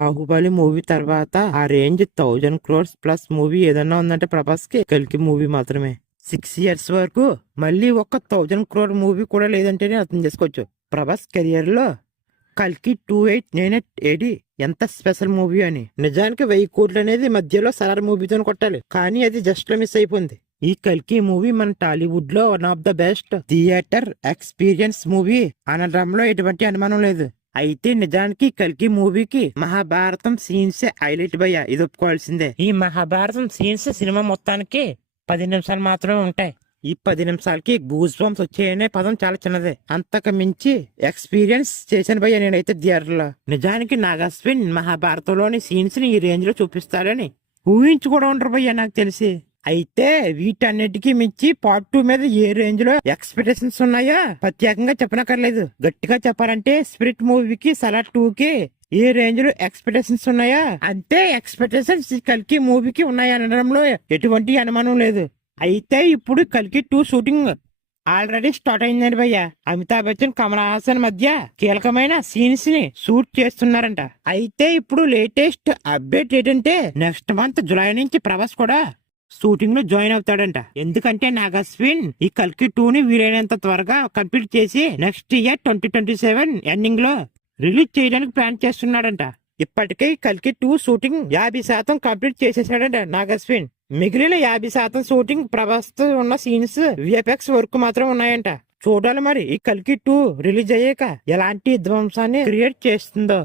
Baahubali movie తర్వాత ఆ range 1000 crores plus movie ఏదన్నా ఉందంటే ప్రభాస్ కి కల్కి మూవీ మాత్రమే. 6 years వరకు మళ్ళీ ఒక 1000 crore మూవీ కూడా లేదంటేనే అర్థం చేసుకోవచ్చు ప్రభాస్ కెరియర్ లో కల్కి 2898 AD ఎంత స్పెషల్ మూవీ అని. నిజానికి 1000 కోట్లు అనేది మధ్యలో సలార్ మూవీతో కొట్టాలి, కానీ అది జస్ట్ లో మిస్ అయిపోయింది. ఈ కల్కి మూవీ మన టాలీవుడ్ లో one of the best theatre experience movie అనడంలో ఎటువంటి అనుమానం లేదు. అయితే నిజానికి కల్కి మూవీకి మహాభారతం సీన్స్ హైలైట్ భయ్యా, ఇది ఒప్పుకోవాల్సిందే. ఈ మహాభారతం సీన్స్ సినిమా మొత్తానికి 10 నిమిషాలు మాత్రమే ఉంటాయి. ఈ 10 నిమిషాలకి గూస్ బంప్స్ వచ్చాయనే పదం చాలా చిన్నదే. అంతకు మించి ఎక్స్పీరియన్స్ చేశాను భయ్య నేనైతే థియేటర్ లో. నిజానికి నాగస్విన్ మహాభారతంలోని సీన్స్ ని ఈ రేంజ్ లో చూపిస్తాడని ఊహించి కూడా ఉండరు భయ్య నాకు తెలిసి. అయితే వీటన్నిటికీ మించి పార్ట్ 2 మీద ఏ రేంజ్ లో ఎక్స్పెక్టేషన్స్ ఉన్నాయో ప్రత్యేకంగా చెప్పనక్కర్లేదు. గట్టిగా చెప్పాలంటే స్పిరిట్ మూవీకి సలార్ 2 కి ఏ రేంజ్ లో ఎక్స్పెక్టేషన్స్ ఉన్నాయా అంతే ఎక్స్పెక్టేషన్స్ కల్కి మూవీకి ఉన్నాయా అనడంలో ఎటువంటి అనుమానం లేదు. అయితే ఇప్పుడు కల్కి 2 షూటింగ్ ఆల్రెడీ స్టార్ట్ అయిందండి భయ్య. అమితాబ్ బచ్చన్ కమల్ హాసన్ మధ్య కీలకమైన సీన్స్ ని షూట్ చేస్తున్నారంట. అయితే ఇప్పుడు లేటెస్ట్ అప్డేట్ ఏంటంటే నెక్స్ట్ మంత్ జులై నుంచి ప్రభాస్ కూడా షూటింగ్ లో జాయిన్ అవుతాడంట. ఎందుకంటే నాగస్విన్ ఈ కల్కి 2 ని వీలైనంత త్వరగా కంప్లీట్ చేసి నెక్స్ట్ ఇయర్ 2027 ఎండింగ్ లో రిలీజ్ చేయడానికి ప్లాన్ చేస్తున్నాడంట. ఇప్పటికే కల్కి 2 షూటింగ్ 50% కంప్లీట్ చేసేసాడంట నాగస్విన్. మిగిలిన 50% షూటింగ్ ప్రభాస్ తో ఉన్న సీన్స్ విఎఫ్ఎక్స్ వర్క్ మాత్రం ఉన్నాయంట. చూడాలి మరి ఈ కల్కి 2 రిలీజ్ అయ్యాక ఎలాంటి ధ్వంసాన్ని క్రియేట్ చేస్తుందో.